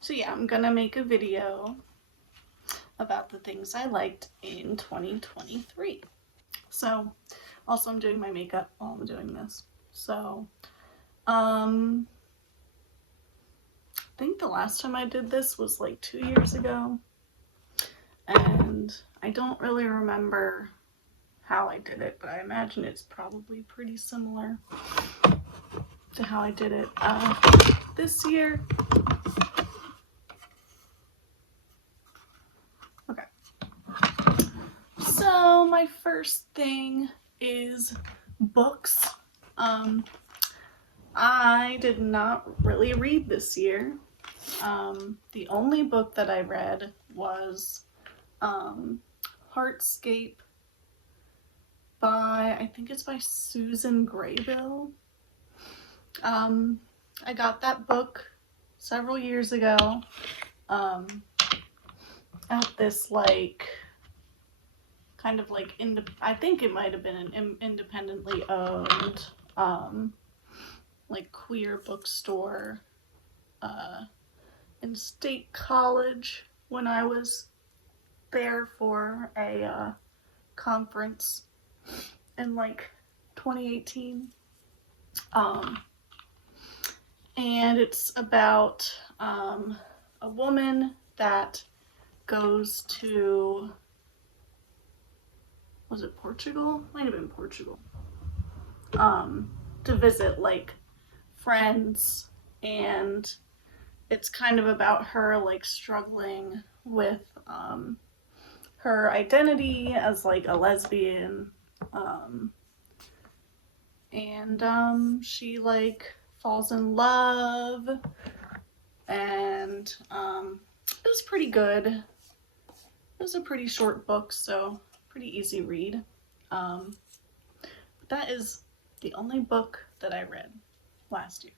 So yeah, I'm gonna make a video about the things I liked in 2023. So also I'm doing my makeup while I'm doing this. So I think the last time I did this was like 2 years ago, and I don't really remember how I did it, but I imagine it's probably pretty similar to how I did it this year. Okay. So my first thing is books. I did not really read this year. The only book that I read was Heartscape by, I think it's by Susan Graybill. I got that book several years ago at this kind of I think it might have been an independently owned queer bookstore in State College when I was there for a conference in 2018. And it's about a woman that goes to, was it Portugal? Might have been Portugal. To visit friends, and it's kind of about her struggling with her identity as a lesbian, and she falls in love, and it was pretty good. It was a pretty short book, so pretty easy read. But that is the only book that I read last year.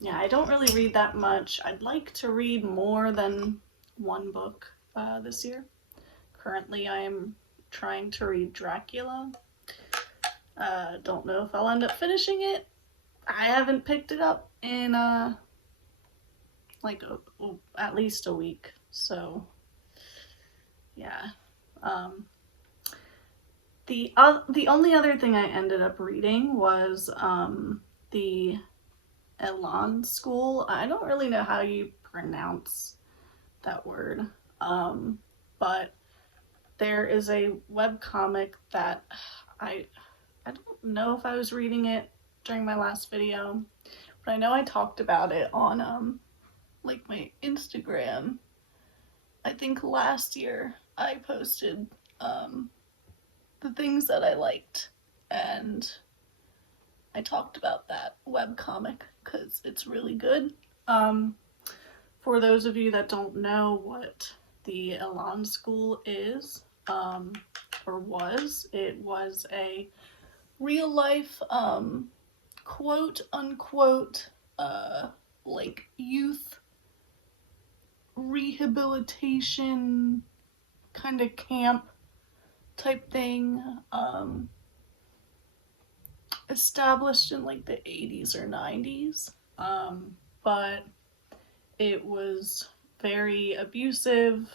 Yeah, I don't really read that much. I'd like to read more than one book this year. Currently, I am trying to read Dracula. Don't know if I'll end up finishing it. I haven't picked it up in at least a week. So yeah. The only other thing I ended up reading was the Elan School. I don't really know how you pronounce that word, but there is a webcomic that I don't know if I was reading it during my last video, but I know I talked about it on my Instagram. I think last year I posted the things that I liked, and I talked about that webcomic because it's really good. For those of you that don't know what the Elan School is, or was, it was a real life, quote unquote, youth rehabilitation kind of camp type thing, established in the 80s or 90s, but it was very abusive,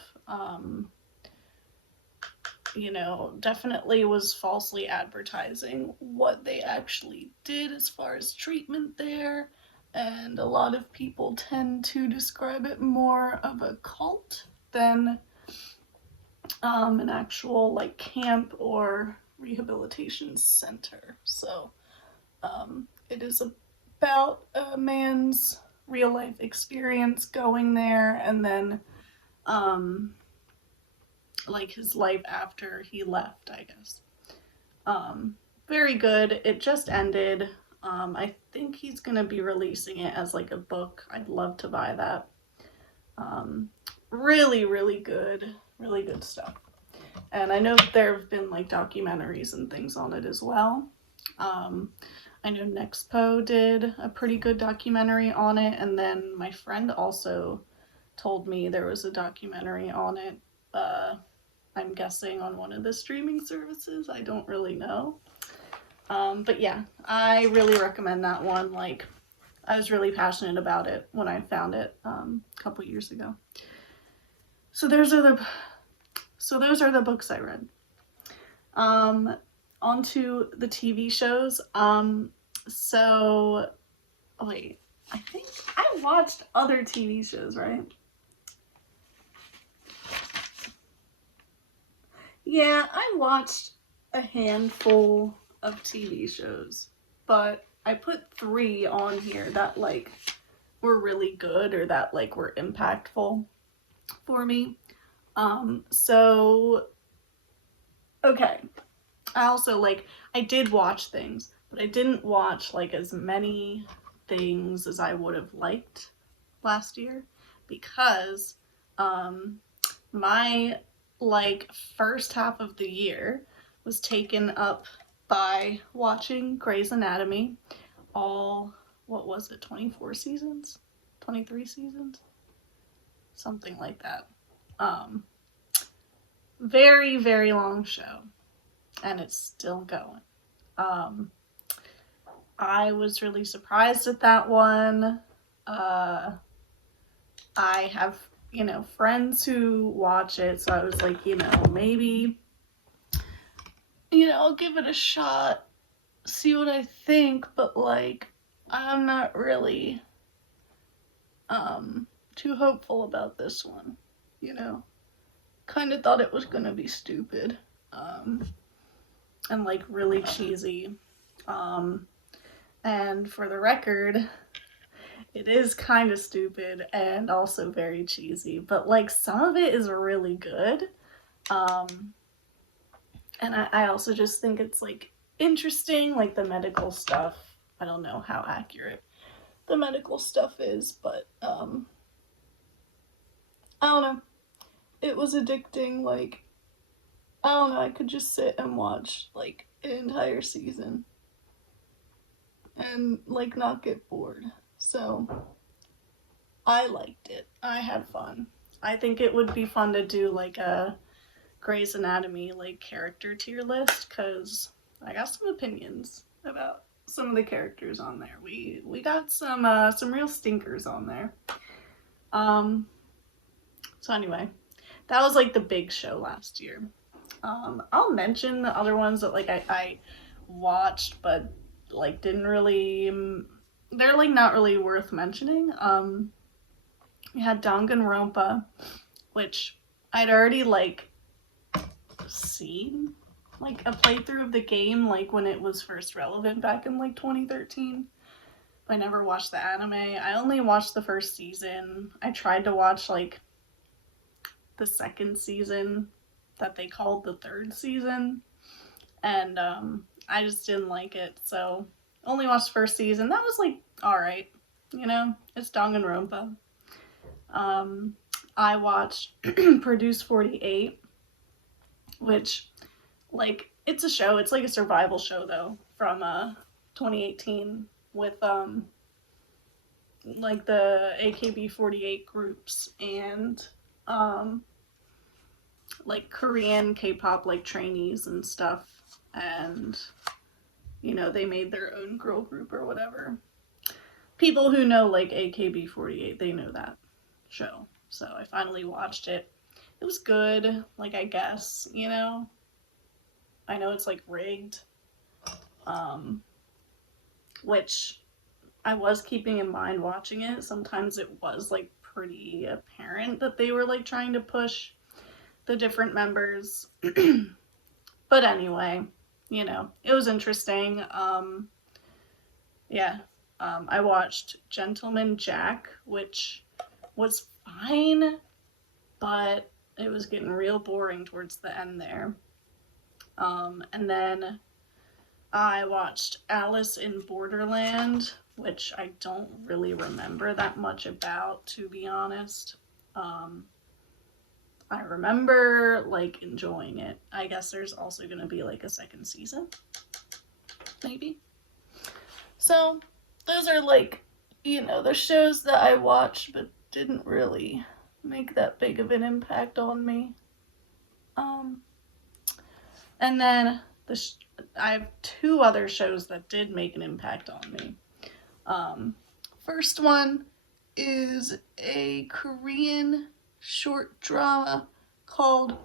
definitely was falsely advertising what they actually did as far as treatment there, and a lot of people tend to describe it more of a cult than an actual camp or rehabilitation center. So it is about a man's real life experience going there, and then his life after he left, I guess. Very good. It just ended. I think he's gonna be releasing it as a book. I'd love to buy that. Really, really good stuff. And I know there have been documentaries and things on it as well. I know Nexpo did a pretty good documentary on it, and then my friend also told me there was a documentary on it. I'm guessing on one of the streaming services. I don't really know. But yeah, I really recommend that one. I was really passionate about it when I found it a couple years ago. So those are the books I read. Onto the TV shows. So wait, I think I watched other TV shows, right? Yeah, I watched a handful of TV shows, but I put 3 on here that like were really good or that like were impactful for me. So okay. I also like I did watch things, but I didn't watch like as many things as I would have liked last year because my like first half of the year was taken up by watching Grey's Anatomy, all what was it, 24 seasons? 23 seasons? Something like that. Very, very long show. And it's still going. I was really surprised at that one. I have, friends who watch it, so I was like, maybe, I'll give it a shot, see what I think, but like, I'm not really, too hopeful about this one, Kind of thought it was gonna be stupid, and like really cheesy. And for the record, it is kind of stupid and also very cheesy, but like some of it is really good. And I also just think it's like interesting, like the medical stuff. I don't know how accurate the medical stuff is, but I don't know. It was addicting. Like, I don't know, I could just sit and watch like an entire season and like not get bored. So I liked it. I had fun. I think it would be fun to do like a Grey's Anatomy like character tier list because I got some opinions about some of the characters on there. We got some real stinkers on there. So anyway, that was like the big show last year. I'll mention the other ones that like I watched but like didn't really they're like not really worth mentioning. We had Danganronpa, which I'd already like seen like a playthrough of the game like when it was first relevant back in like 2013. I never watched the anime. I only watched the first season. I tried to watch like the second season that they called the third season, and I just didn't like it, so only watched the first season. That was like alright, it's Danganronpa. I watched Produce 48, which like it's a show, it's like a survival show though from 2018 with like the AKB48 groups and like Korean K-pop like trainees and stuff, and they made their own girl group or whatever. People who know like AKB48, they know that show. So I finally watched it. It was good, like I guess, I know it's like rigged, which I was keeping in mind watching it. Sometimes it was like pretty apparent that they were like trying to push the different members. But anyway, it was interesting. I watched Gentleman Jack, which was fine, but it was getting real boring towards the end there. And then I watched Alice in Borderland, which I don't really remember that much about, to be honest. I remember like enjoying it. I guess there's also gonna be like a second season, maybe. So those are like, the shows that I watched but didn't really make that big of an impact on me. And then I have 2 other shows that did make an impact on me. first one is a Korean short drama called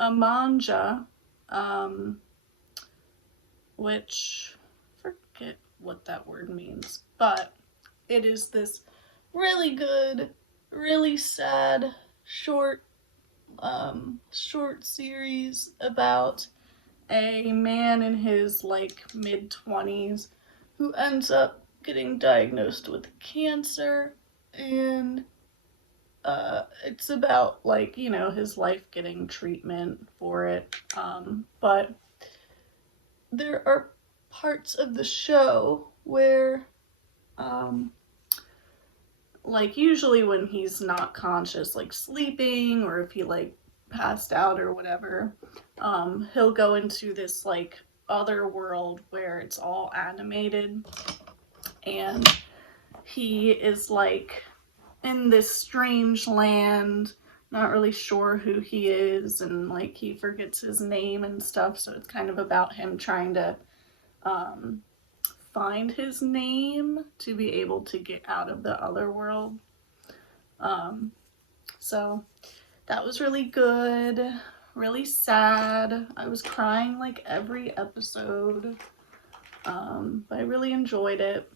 Amanja, which I forget what that word means, but it is this really good, really sad short series about a man in his like mid-20s who ends up getting diagnosed with cancer, and it's about like, you know, his life getting treatment for it, but there are parts of the show where like usually when he's not conscious, like sleeping, or if he like passed out or whatever, he'll go into this like other world where it's all animated, and he is like in this strange land, not really sure who he is, and like he forgets his name and stuff, so it's kind of about him trying to find his name to be able to get out of the other world. So that was really good, really sad. I was crying like every episode, but I really enjoyed it.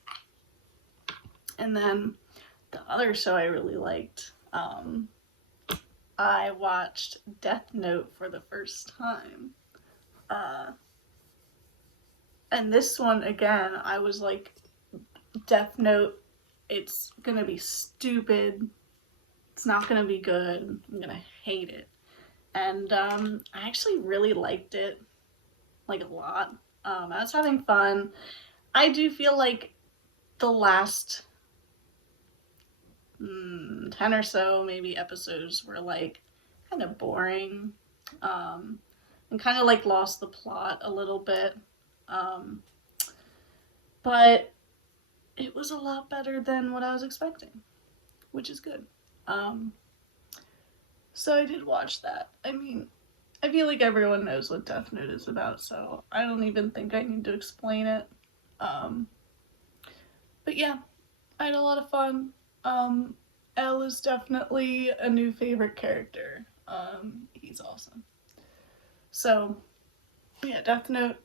And then the other show I really liked, I watched Death Note for the first time. And this one, again, I was like, Death Note, it's gonna be stupid. It's not gonna be good. I'm gonna hate it. And I actually really liked it, like a lot. I was having fun. I do feel like the last 10 or so maybe episodes were like kind of boring, and kind of like lost the plot a little bit, but it was a lot better than what I was expecting, which is good. So I did watch that. I mean, I feel like everyone knows what Death Note is about, so I don't even think I need to explain it. But yeah, I had a lot of fun. L is definitely a new favorite character. He's awesome. So, yeah, Death Note,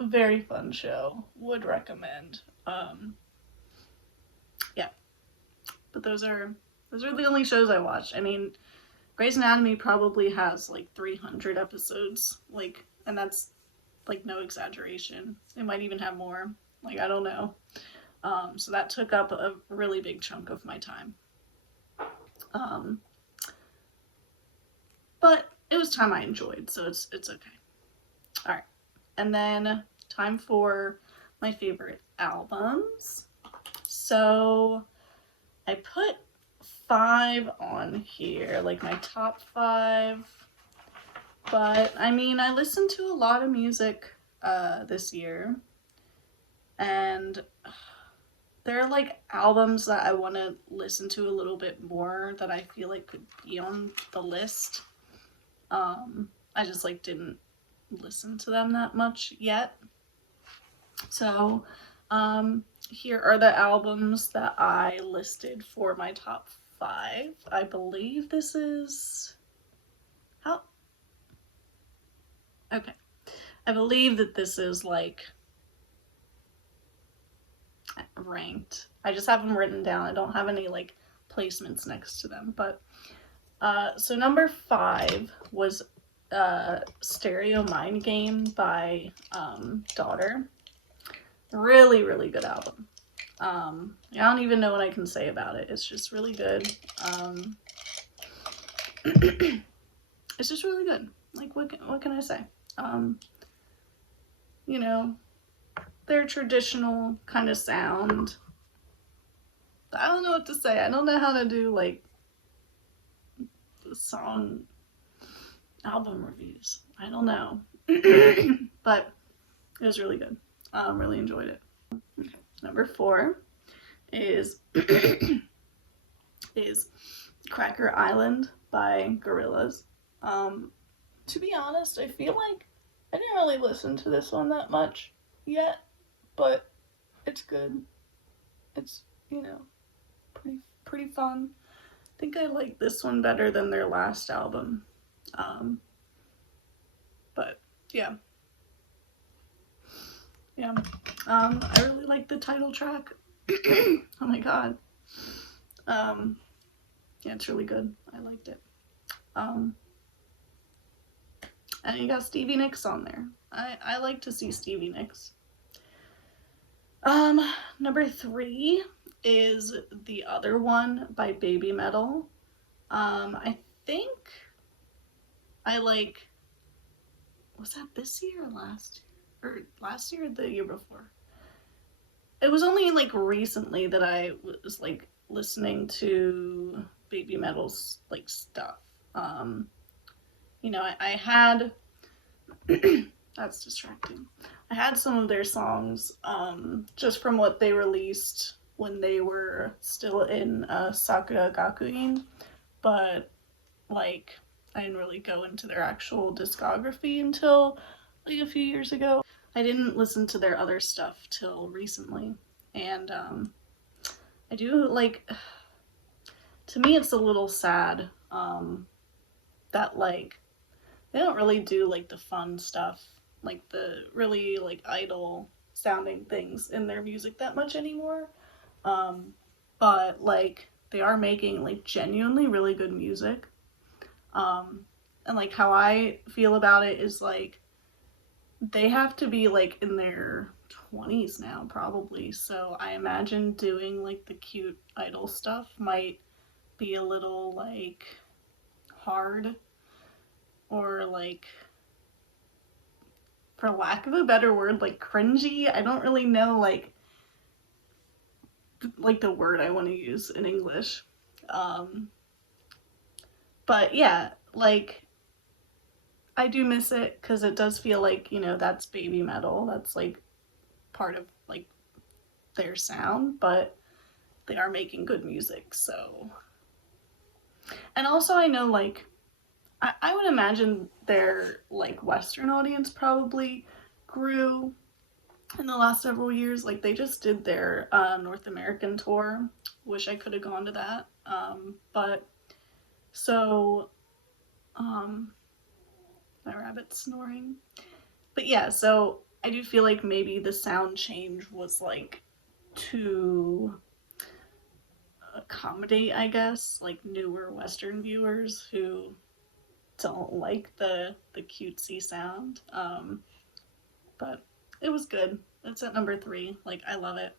very fun show. Would recommend. Yeah, but those are the only shows I watched. I mean, Grey's Anatomy probably has like 300 episodes, like, and that's like no exaggeration. It might even have more. Like, I don't know. So that took up a really big chunk of my time. But it was time I enjoyed, so it's okay. All right, and then time for my favorite albums. So I put 5 on here, like my top 5. But I mean, I listened to a lot of music this year, and there are like albums that I want to listen to a little bit more that I feel like could be on the list. I just like didn't listen to them that much yet. So here are the albums that I listed for my top 5. I believe this is how. Okay, I believe that this is like ranked. I just have them written down. I don't have any like placements next to them, but so number 5 was Stereo Mind Game by Daughter. Really, really good album. I don't even know what I can say about it. It's just really good. It's just really good. Like, what can I say? You know, their traditional kind of sound. I don't know what to say. I don't know how to do like song album reviews. I don't know. But it was really good. Really enjoyed it. Okay. Number 4 is is Cracker Island by Gorillaz. To be honest, I feel like I didn't really listen to this one that much yet, but it's good. It's, you know, pretty fun. I think I like this one better than their last album. But yeah. Yeah. I really like the title track. Oh my god. Yeah, it's really good. I liked it. And you got Stevie Nicks on there. I like to see Stevie Nicks. Number 3 is The Other One by Baby Metal. I think I like, was that this year or last year? Or last year or the year before? It was only like recently that I was like listening to Baby Metal's like stuff. You know, I had that's distracting. I had some of their songs just from what they released when they were still in Sakura Gakuin, but like I didn't really go into their actual discography until like a few years ago. I didn't listen to their other stuff till recently, and I do like, to me it's a little sad that like they don't really do like the fun stuff, like the really like idol sounding things in their music that much anymore. But like they are making like genuinely really good music. And like how I feel about it is like they have to be like in their 20s now probably. So I imagine doing like the cute idol stuff might be a little like hard, or like, for lack of a better word, like cringy. I don't really know like the word I want to use in English. But yeah, like I do miss it because it does feel like, you know, that's Baby Metal. That's like part of like their sound, but they are making good music, so. And also I know like I would imagine their like Western audience probably grew in the last several years. Like they just did their North American tour. Wish I could have gone to that. But so my rabbit's snoring. But yeah, so I do feel like maybe the sound change was like to accommodate, I guess, like newer Western viewers who don't like the cutesy sound. But it was good. It's at number 3. Like I love it.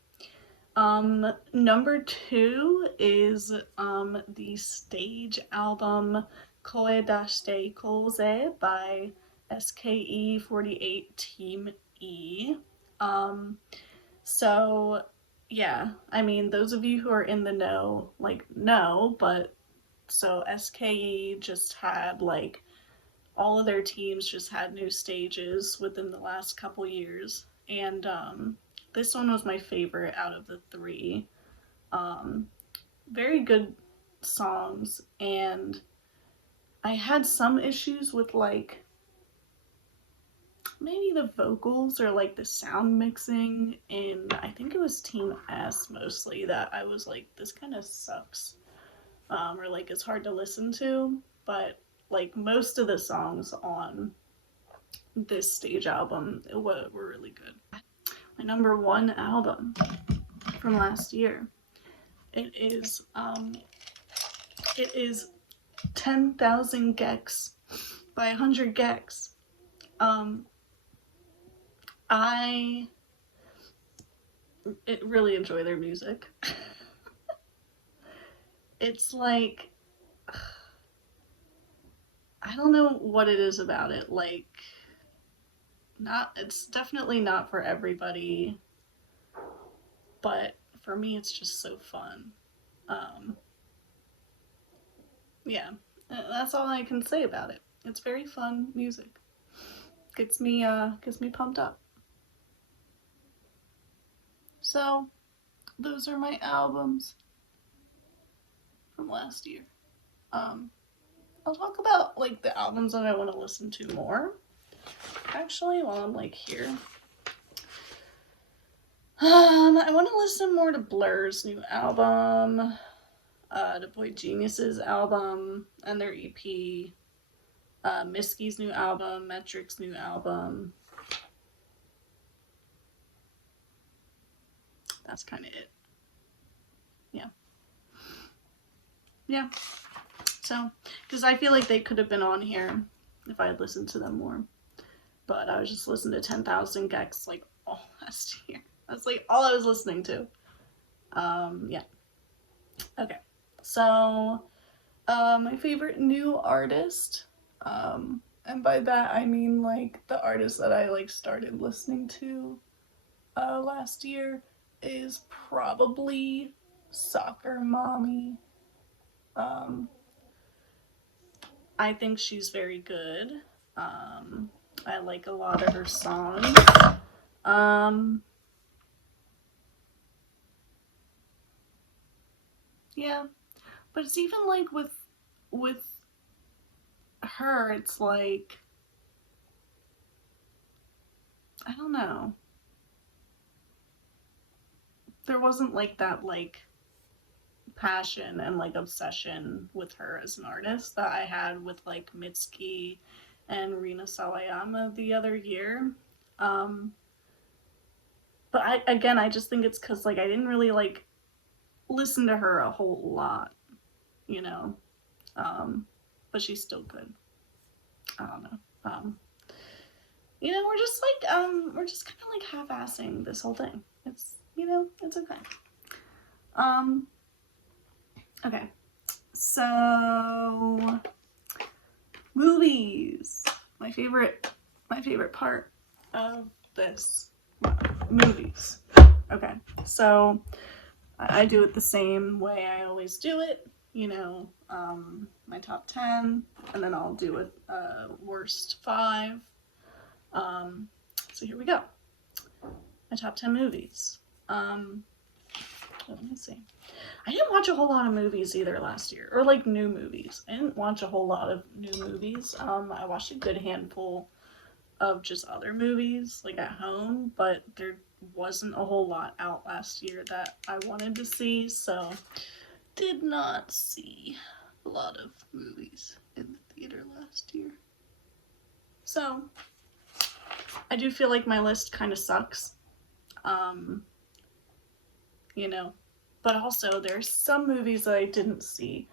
Number 2 is the stage album Koe Dashite Koze by SKE48 Team E. So yeah, I mean, those of you who are in the know, like, know, but so SKE just had like all of their teams just had new stages within the last couple years, and this one was my favorite out of the 3. Very good songs, and I had some issues with like maybe the vocals or like the sound mixing, and I think it was Team S mostly that I was like, this kind of sucks, or like it's hard to listen to. But like most of the songs on this stage album were really good. My number 1 album from last year, it is 10,000 gecs by 100 gecs. I really enjoy their music. It's like, I don't know what it is about it. Like, it's definitely not for everybody, but for me it's just so fun. Yeah, that's all I can say about it. It's very fun music. Gets me pumped up. So those are my albums from last year. I'll talk about like the albums that I want to listen to more, actually, while I'm like here. I want to listen more to Blur's new album. the Boy Geniuses album and their EP, Miski's new album, Metric's new album. That's kind of it. Yeah. Yeah. So, because I feel like they could have been on here if I had listened to them more. But I was just listening to 10,000 Gex like all last year. That's like all I was listening to. Yeah. Okay. So, my favorite new artist, and by that I mean like the artist that I like started listening to last year, is probably Soccer Mommy. Um, I think she's very good. I like a lot of her songs. Um, yeah, but it's even like with her, it's like I don't know. There wasn't like that like passion and like obsession with her as an artist that I had with like Mitski and Rina Sawayama the other year. Um, but I just think it's because like I didn't really like listen to her a whole lot, you know. But she's still good. I don't know. We're just kind of like half-assing this whole thing. It's it's okay. Um, okay. So movies. My favorite part of this movies. Okay. So I do it the same way I always do it. My top 10, and then I'll do a worst 5. So here we go. My top 10 movies. Let me see. I didn't watch a whole lot of movies either last year, or like new movies. I didn't watch a whole lot of new movies. I watched a good handful of just other movies, like at home, but there wasn't a whole lot out last year that I wanted to see, so did not see a lot of movies in the theater last year. So, I do feel like my list kind of sucks. Um, but also there's some movies that I didn't see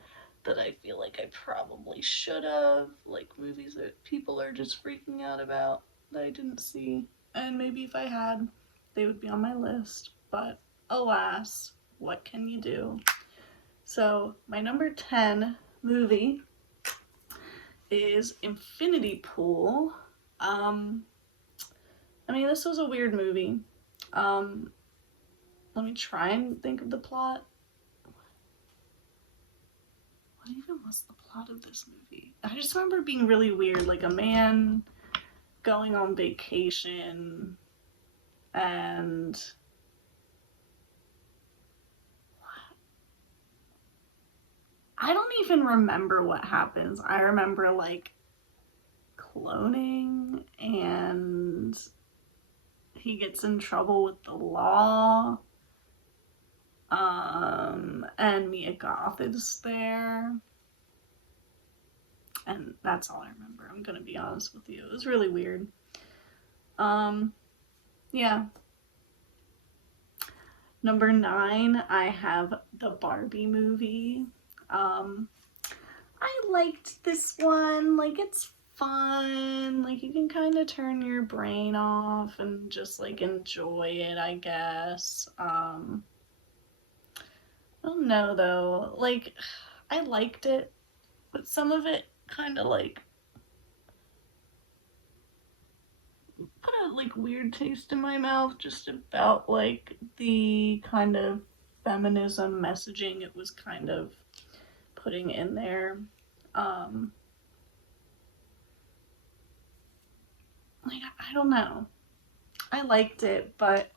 that I feel like I probably should have, like movies that people are just freaking out about that I didn't see. And maybe if I had, they would be on my list. But alas, what can you do? So, my number 10 movie is Infinity Pool. This was a weird movie. Let me try and think of the plot. What even was the plot of this movie? I just remember it being really weird, like a man going on vacation and I don't even remember what happens. I remember like cloning and he gets in trouble with the law. And Mia Goth is there. And that's all I remember. I'm gonna be honest with you. It was really weird. Yeah. Number 9, I have the Barbie movie. I liked this one. Like, it's fun. Like, you can kind of turn your brain off and just, like, enjoy it, I guess. I don't know, though. Like, I liked it, but some of it kind of, like, put a, like, weird taste in my mouth just about, like, the kind of feminism messaging it was kind of putting in there. Like, I don't know. I liked it, but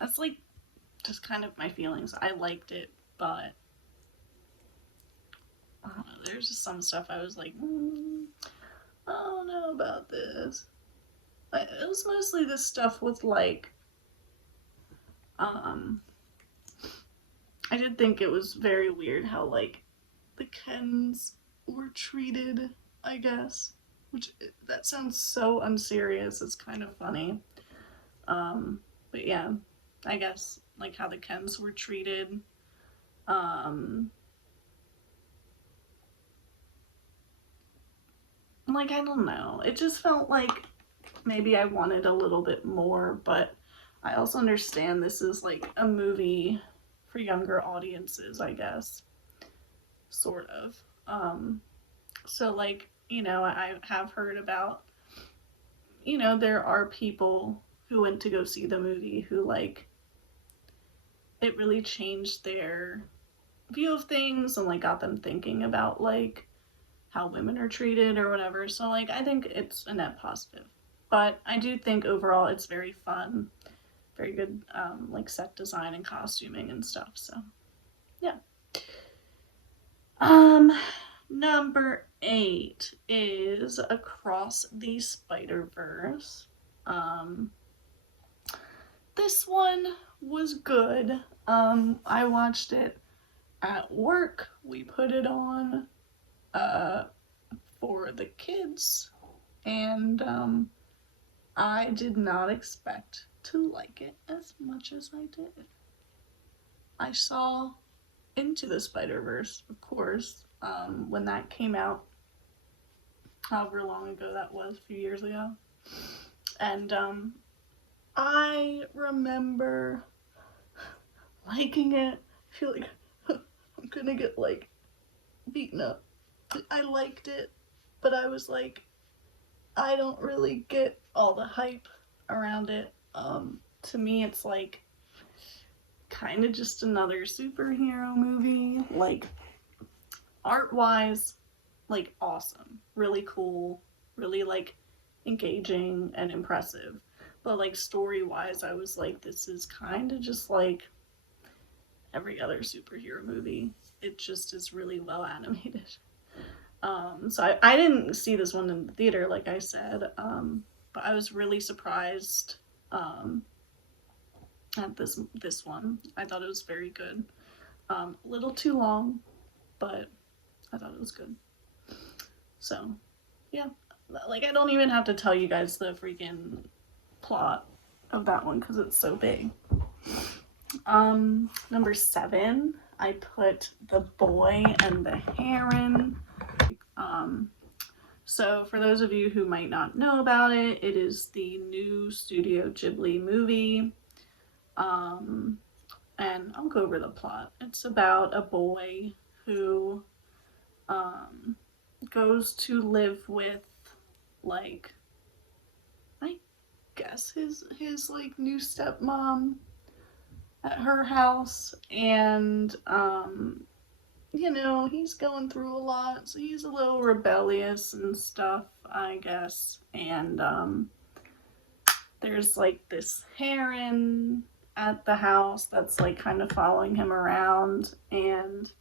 that's like just kind of my feelings. I liked it, but I don't know. There's just some stuff I was like, I don't know about this. It was mostly this stuff with like, I did think it was very weird how, like, the Kens were treated, I guess. Which, that sounds so unserious, it's kind of funny. But yeah, I guess, like, how the Kens were treated. Like, I don't know. It just felt like maybe I wanted a little bit more, but I also understand this is, like, a movie for younger audiences, I guess. Sort of. So, like, you know, I have heard about, you know, there are people who went to go see the movie who, like, it really changed their view of things and, like, got them thinking about, like, how women are treated or whatever. So, like, I think it's a net positive. But I do think overall it's very fun. Very good, like, set design and costuming and stuff. So, yeah. Number 8 is Across the Spider-Verse. This one was good. I watched it at work. We put it on for the kids, and I did not expect to like it as much as I did. I saw Into the Spider-Verse, of course, when that came out, however long ago that was, a few years ago. And I remember liking it. I feel like I'm gonna get, like, beaten up. I liked it, but I was like, I don't really get all the hype around it. To me, it's like kind of just another superhero movie. Like, art-wise, like, awesome, really cool, really, like, engaging and impressive. But, like, story-wise, I was like, this is kind of just like every other superhero movie. It just is really well animated. So I didn't see this one in the theater, like I said, but I was really surprised at this one. I thought it was very good. A little too long, but I thought it was good. So, yeah. Like, I don't even have to tell you guys the freaking plot of that one because it's so big. Number 7, I put The Boy and the Heron. So for those of you who might not know about it, it is the new Studio Ghibli movie. And I'll go over the plot. It's about a boy who goes to live with, like, I guess his like new stepmom at her house, and you know, he's going through a lot, so he's a little rebellious and stuff, I guess. And there's, like, this heron at the house that's, like, kind of following him around, and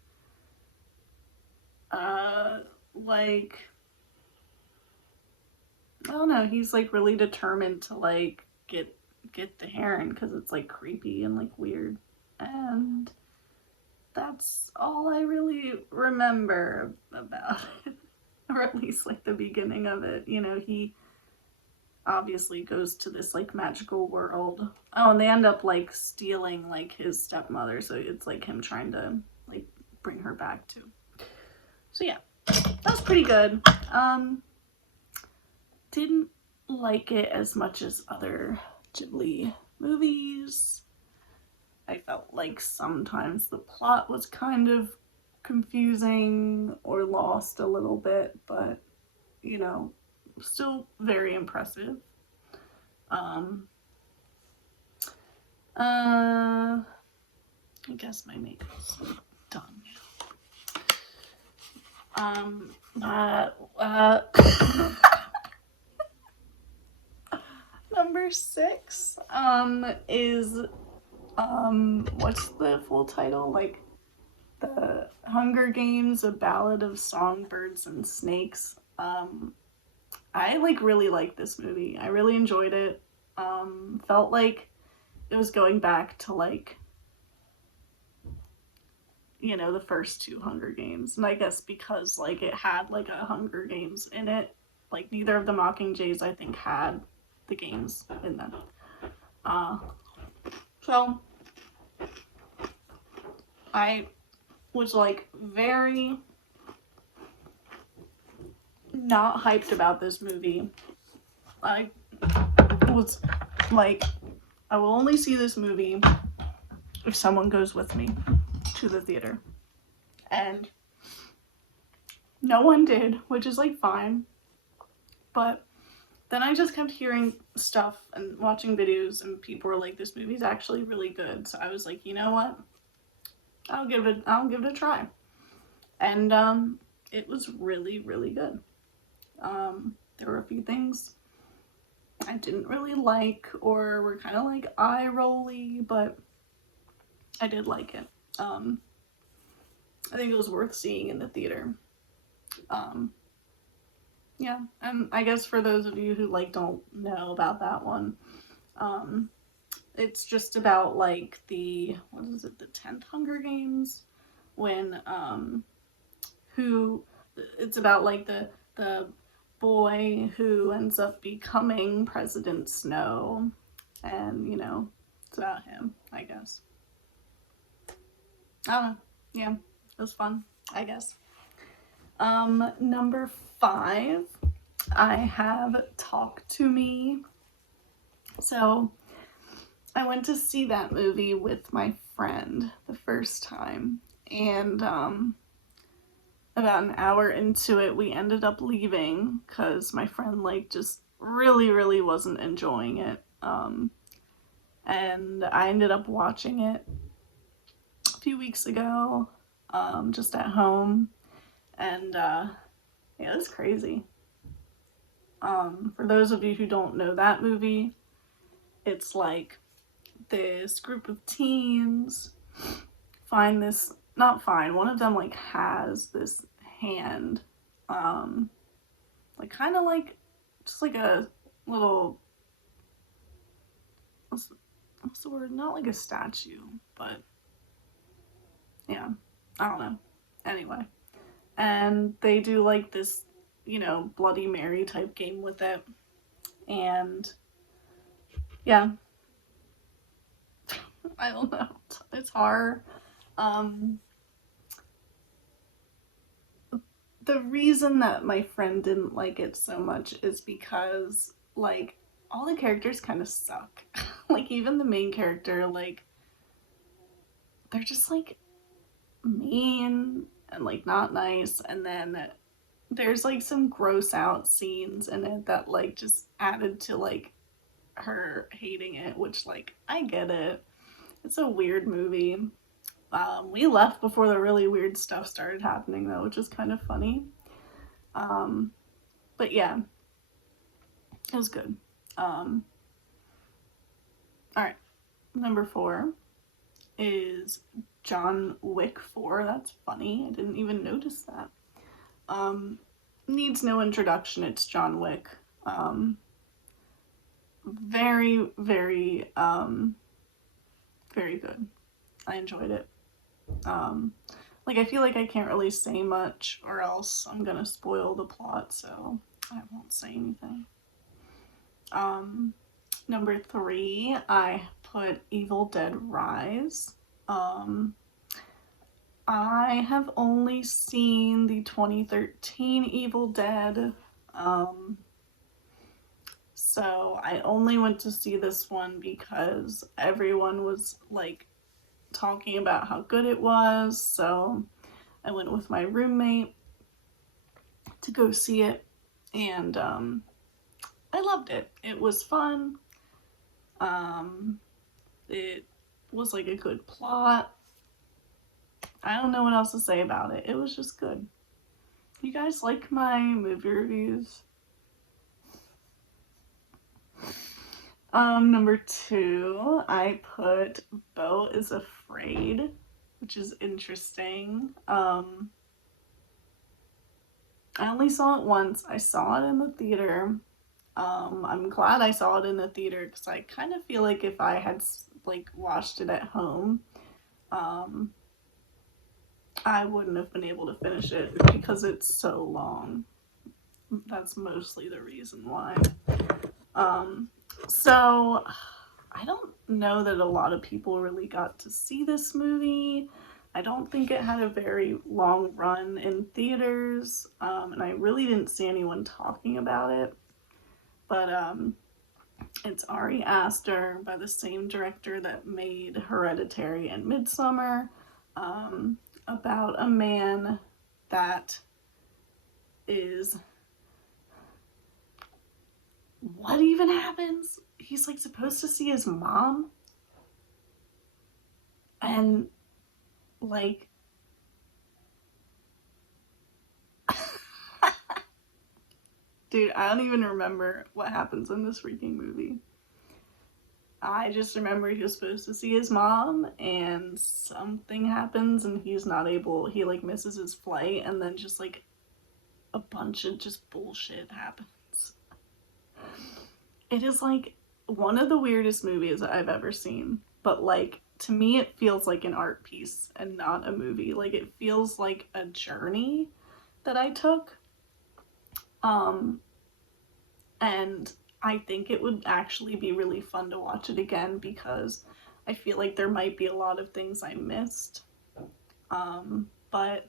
like, I don't know, he's, like, really determined to, like, get the heron because it's, like, creepy and, like, weird. And that's all I really remember about it. Or at least, like, the beginning of it. You know, he obviously goes to this, like, magical world. Oh, and they end up, like, stealing, like, his stepmother, so it's, like, him trying to, like, bring her back too. So yeah, that was pretty good. Didn't like it as much as other Ghibli movies. I felt like sometimes the plot was kind of confusing or lost a little bit, but, you know, still very impressive. I guess my makeup's done now. Number 6 is what's the full title? Like, The Hunger Games: A Ballad of Songbirds and Snakes. I, like, really liked this movie. I really enjoyed it. Felt like it was going back to, like, you know, the first two Hunger Games. And I guess because, like, it had, like, a Hunger Games in it, like, neither of the Mockingjays, I think, had the games in them. So, I was, like, very not hyped about this movie. I was like, I will only see this movie if someone goes with me to the theater. And no one did, which is, like, fine. But then I just kept hearing stuff and watching videos, and people were like, this movie's actually really good. So I was like, you know what? I'll give it a try. And it was really, really good. There were a few things I didn't really like or were kind of like eye rolly, but I did like it. I think it was worth seeing in the theater. Yeah, and I guess for those of you who, like, don't know about that one, it's just about, like, the 10th Hunger Games, when it's about, like, the boy who ends up becoming President Snow, and, you know, it's about him, I guess. I don't know. Yeah, it was fun, I guess. Number 5, I have Talk to Me. So, I went to see that movie with my friend the first time, and about an hour into it, we ended up leaving because my friend, like, just really, really wasn't enjoying it. And I ended up watching it a few weeks ago, just at home, and yeah, it was crazy. For those of you who don't know that movie, it's like this group of teens one of them, like, has this hand, like, kind of like, just like a little, what's the word, not like a statue, but yeah, I don't know, anyway, and they do, like, this, you know, Bloody Mary type game with it, and yeah, I don't know, it's hard. The reason that my friend didn't like it so much is because, like, all the characters kind of suck. Like, even the main character, like, they're just, like, mean and, like, not nice, and then there's, like, some gross out scenes in it that, like, just added to, like, her hating it, which, like, I get it. It's a weird movie. We left before the really weird stuff started happening, though, which is kind of funny. But yeah, it was good. Alright, number 4 is John Wick 4. That's funny. I didn't even notice that. Needs no introduction. It's John Wick. Very, very, very good. I enjoyed it. Like, I feel like I can't really say much or else I'm gonna spoil the plot, so I won't say anything. Number 3, I put Evil Dead Rise. I have only seen the 2013 Evil Dead, so I only went to see this one because everyone was, like, talking about how good it was, so I went with my roommate to go see it, and I loved it. It was fun. It was, like, a good plot. I don't know what else to say about it. It was just good. You guys like my movie reviews? Number 2, I put Beau is Afraid, which is interesting. I only saw it once. I saw it in the theater. I'm glad I saw it in the theater because I kind of feel like if I had, like, watched it at home, I wouldn't have been able to finish it because it's so long. That's mostly the reason why. So I don't know that a lot of people really got to see this movie. I don't think it had a very long run in theaters, and I really didn't see anyone talking about it. But it's Ari Aster by the same director that made Hereditary and Midsommar, about a man that is... What even happens? He's like supposed to see his mom, and like dude, I don't even remember what happens in this freaking movie. I just remember he was supposed to see his mom and something happens and he's not able, he like misses his flight, and then just like a bunch of just bullshit happens. It is like one of the weirdest movies I've ever seen, but like to me it feels like an art piece and not a movie. Like it feels like a journey that I took. And I think it would actually be really fun to watch it again because I feel like there might be a lot of things I missed. But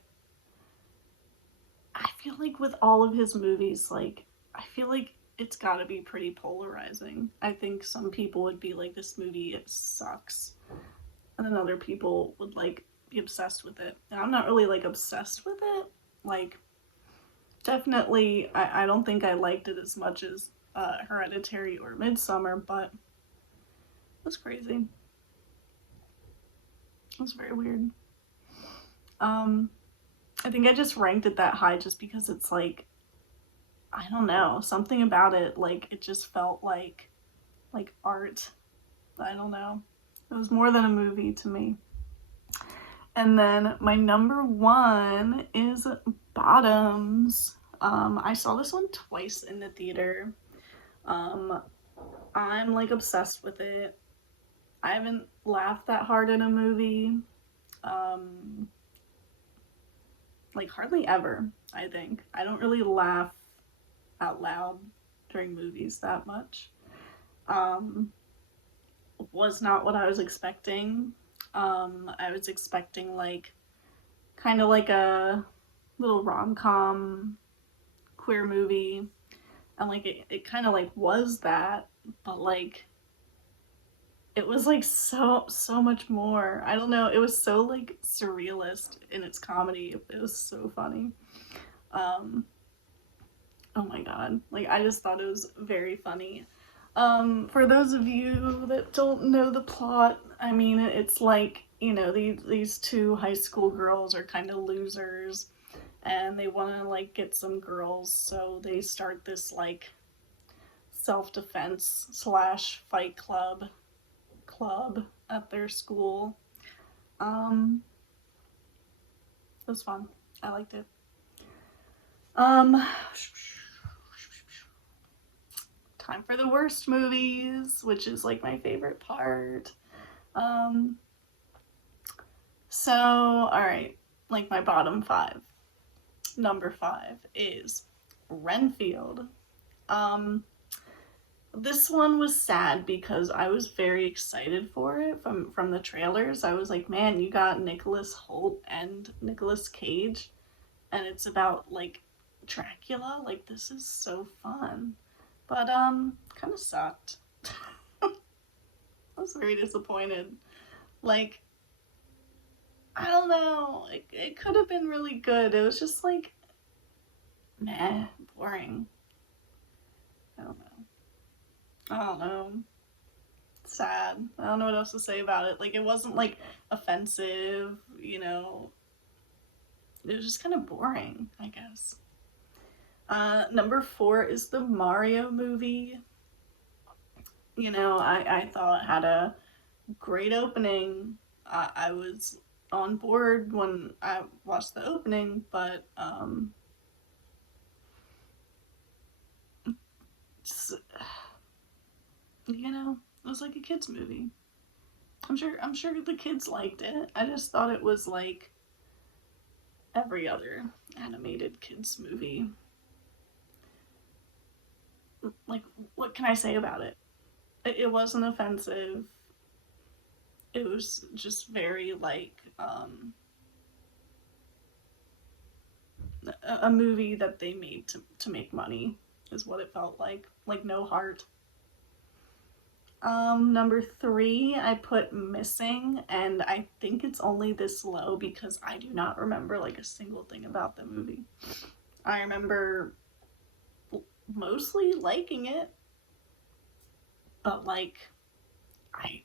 I feel like with all of his movies, like, I feel like it's gotta be pretty polarizing. I think some people would be like, this movie sucks. And then other people would like be obsessed with it. And I'm not really like obsessed with it. Like, definitely, I don't think I liked it as much as Hereditary or Midsommar, but it was crazy. It was very weird. I think I just ranked it that high just because it's like, I don't know, something about it, like, it just felt like art. I don't know. It was more than a movie to me. And then my number one is Bottoms. I saw this one twice in the theater. I'm like obsessed with it. I haven't laughed that hard in a movie. Like hardly ever, I think. I don't really laugh out loud during movies that much. Was not what I was expecting. I was expecting like kind of like a little rom-com queer movie, and like it kind of like was that, but like it was like so much more. I don't know, it was so like surrealist in its comedy. It was so funny. Oh my god, like I just thought it was very funny. For those of you that don't know the plot, I mean, it's like, you know, these two high school girls are kind of losers and they want to like get some girls, so they start this like self-defense slash fight club at their school. It was fun. I liked it. Time for the worst movies, which is like my favorite part. So, alright, like my bottom five. Number 5 is Renfield. This one was sad because I was very excited for it from the trailers. I was like, man, you got Nicholas Hoult and Nicolas Cage, and it's about like Dracula. Like, this is so fun. But kind of sucked. I was very disappointed. Like, I don't know, it could have been really good. It was just like, meh, boring. I don't know. Sad. I don't know what else to say about it. Like, it wasn't like offensive, you know. It was just kind of boring, I guess. Number 4 is the Mario movie. You know, I thought it had a great opening. I was on board when I watched the opening, but you know, it was like a kids movie. I'm sure the kids liked it. I just thought it was like every other animated kids movie. Like, what can I say about it? It wasn't offensive. It was just very like a movie that they made to make money is what it felt like no heart. Number 3, I put Missing, and I think it's only this low because I do not remember like a single thing about the movie. I remember mostly liking it, but like I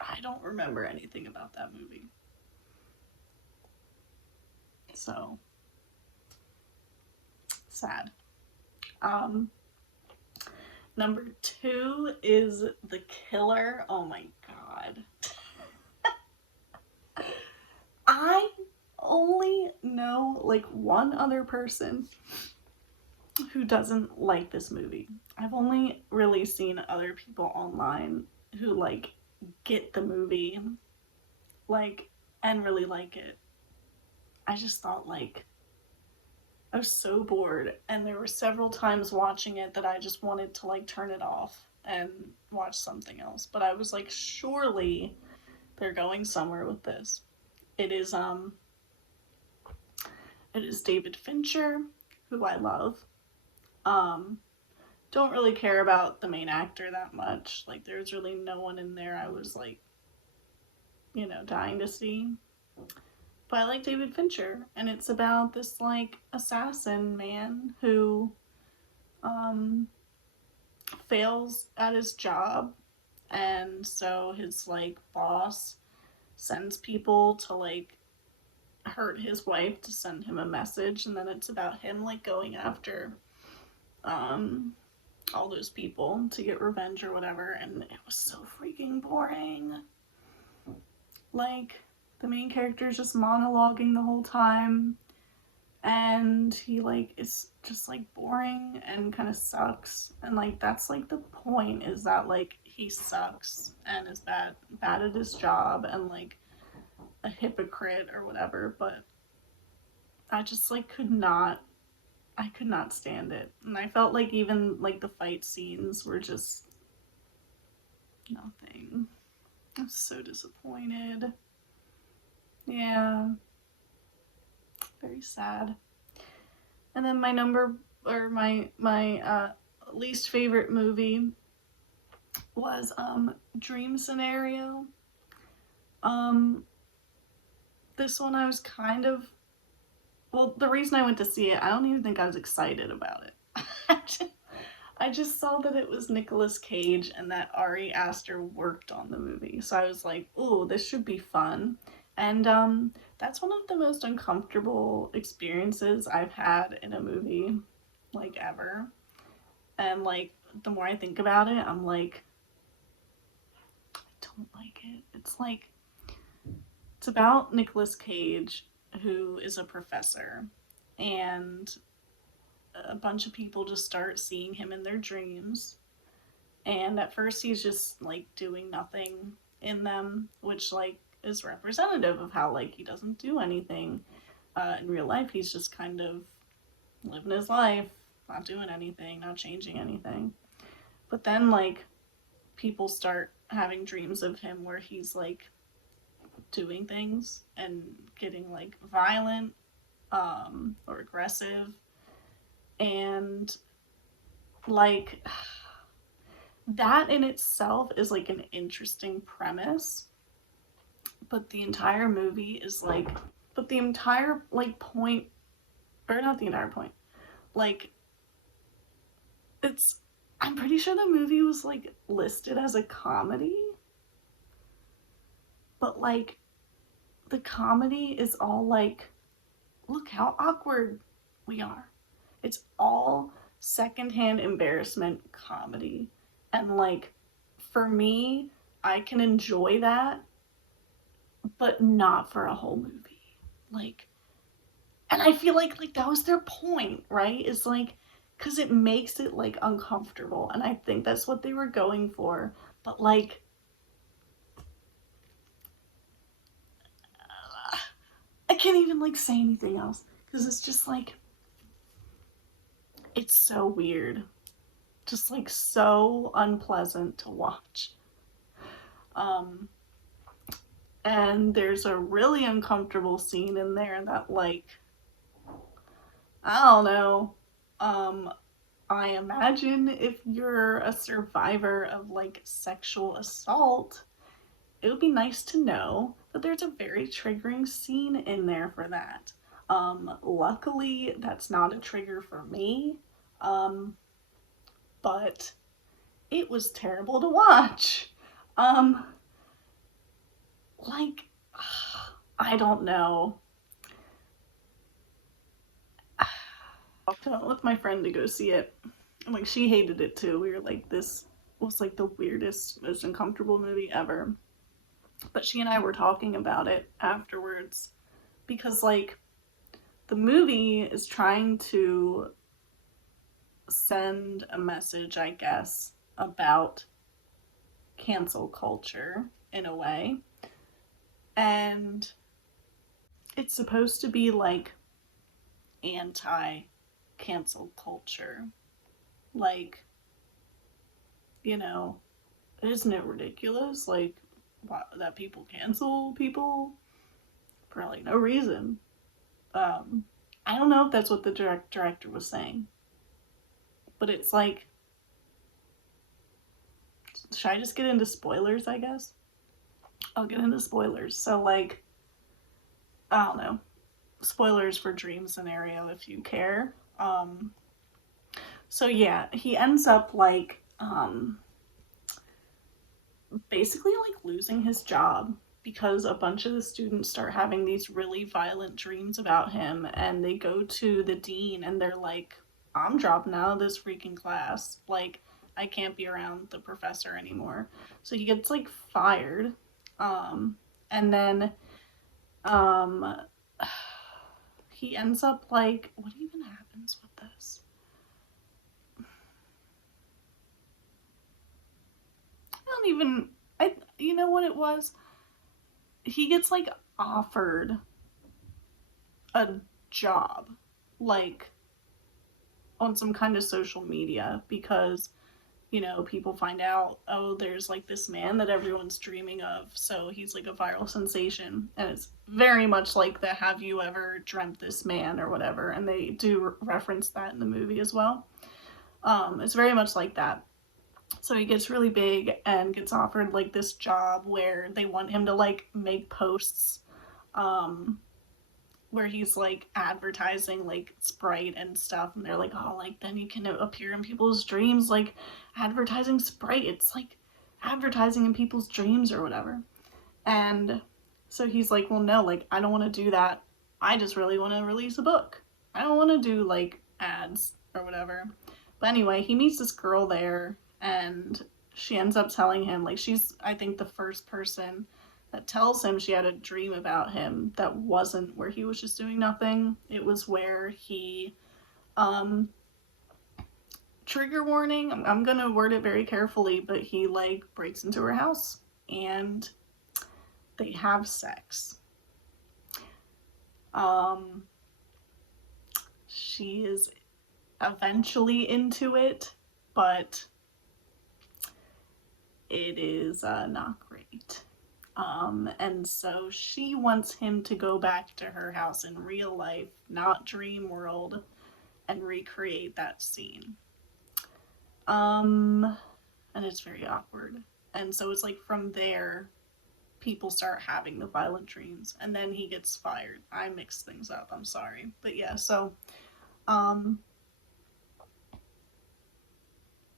I don't remember anything about that movie. So sad. Um, Number 2 is The Killer. Oh my god. I only know like one other person who doesn't like this movie. I've only really seen other people online who like get the movie like and really like it. I just thought like I was so bored, and there were several times watching it that I just wanted to like turn it off and watch something else. But I was like, surely they're going somewhere with this. It is it is David Fincher, who I love. Um don't really care about the main actor that much. Like there's really no one in there I was like, dying to see. But I like David Fincher, and it's about this like assassin man who um fails at his job, and so his like boss sends people to like hurt his wife to send him a message, and then it's about him like going after um all those people to get revenge or whatever, and it was so freaking boring. Like the main character is just monologuing the whole time, and he like is just like boring and kind of sucks, and like that's like the point, is that like he sucks and is bad at his job and like a hypocrite or whatever. But I just like I could not stand it, and I felt like even like the fight scenes were just nothing. I'm so disappointed. Yeah, very sad. And then my number, or my least favorite movie was Dream Scenario. Um this one I was kind of, well, the reason I went to see it, I don't even think I was excited about it. I just saw that it was Nicolas Cage and that Ari Aster worked on the movie. So I was like, "Oh, this should be fun." And that's one of the most uncomfortable experiences I've had in a movie like ever. And like the more I think about it, I'm like, I don't like it. It's about Nicolas Cage, who is a professor, and a bunch of people just start seeing him in their dreams. And at first he's just like doing nothing in them, which like is representative of how like he doesn't do anything in real life. He's just kind of living his life, not doing anything, not changing anything. But then like people start having dreams of him where he's like doing things and getting like violent or aggressive, and like that in itself is like an interesting premise, but the entire movie is like, but the entire like point, or not the entire point, like it's, I'm pretty sure the movie was like listed as a comedy, but like the comedy is all like, look how awkward we are. It's all secondhand embarrassment comedy. And like for me, I can enjoy that, but not for a whole movie. Like, and I feel like that was their point, right? It's like, because it makes it like uncomfortable, and I think that's what they were going for. But like, I can't even like say anything else because it's just like, it's so weird, just like so unpleasant to watch. Um, and there's a really uncomfortable scene in there that, like, I don't know. I imagine if you're a survivor of like sexual assault, it would be nice to know that there's a very triggering scene in there for that. Luckily, that's not a trigger for me, but it was terrible to watch. Um, like, I don't know. I went with my friend to go see it. And like, she hated it too. We were like, this was like the weirdest, most uncomfortable movie ever. But she and I were talking about it afterwards because, like, the movie is trying to send a message, I guess, about cancel culture in a way. And it's supposed to be like anti cancel culture. Like, you know, isn't it ridiculous? Like, that people cancel people for like no reason. I don't know if that's what the director was saying, but it's like, should I just get into spoilers? I guess I'll get into spoilers. So like, I don't know, spoilers for Dream Scenario if you care. So yeah, he ends up like basically like losing his job because a bunch of the students start having these really violent dreams about him, and they go to the dean and they're like, I'm dropping out of this freaking class. Like, I can't be around the professor anymore. So he gets like fired. And then he ends up like, what even happens with this? You know what it was? He gets like offered a job, like on some kind of social media, because, you know, people find out, oh, there's like this man that everyone's dreaming of, so he's like a viral sensation. And it's very much like the Have You Ever Dreamt This Man or whatever, and they do reference that in the movie as well. It's very much like that. So he gets really big and gets offered like this job where they want him to like make posts, where he's like advertising like Sprite and stuff, and they're like, oh, like then you can appear in people's dreams, like advertising Sprite, it's like advertising in people's dreams or whatever. And so he's like, well, no, like I don't want to do that. I just really want to release a book. I don't want to do like ads or whatever. But anyway, he meets this girl there, and she ends up telling him, like, she's, I think, the first person that tells him she had a dream about him that wasn't where he was just doing nothing. It was where he, trigger warning, I'm gonna word it very carefully, but he like breaks into her house and they have sex. She is eventually into it, but it is not great. And so she wants him to go back to her house in real life, not dream world, and recreate that scene. And it's very awkward. And so it's like from there, people start having the violent dreams, and then he gets fired. I mixed things up, I'm sorry. But yeah, so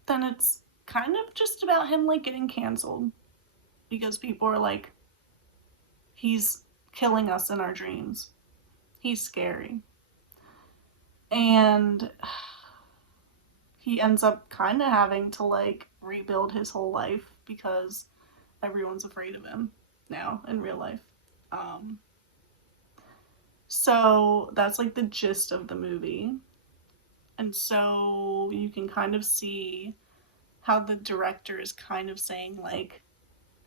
then it's kind of just about him like getting canceled because people are like, he's killing us in our dreams. He's scary. And he ends up kind of having to like rebuild his whole life because everyone's afraid of him now in real life. So that's like the gist of the movie. And so you can kind of see how the director is kind of saying, like,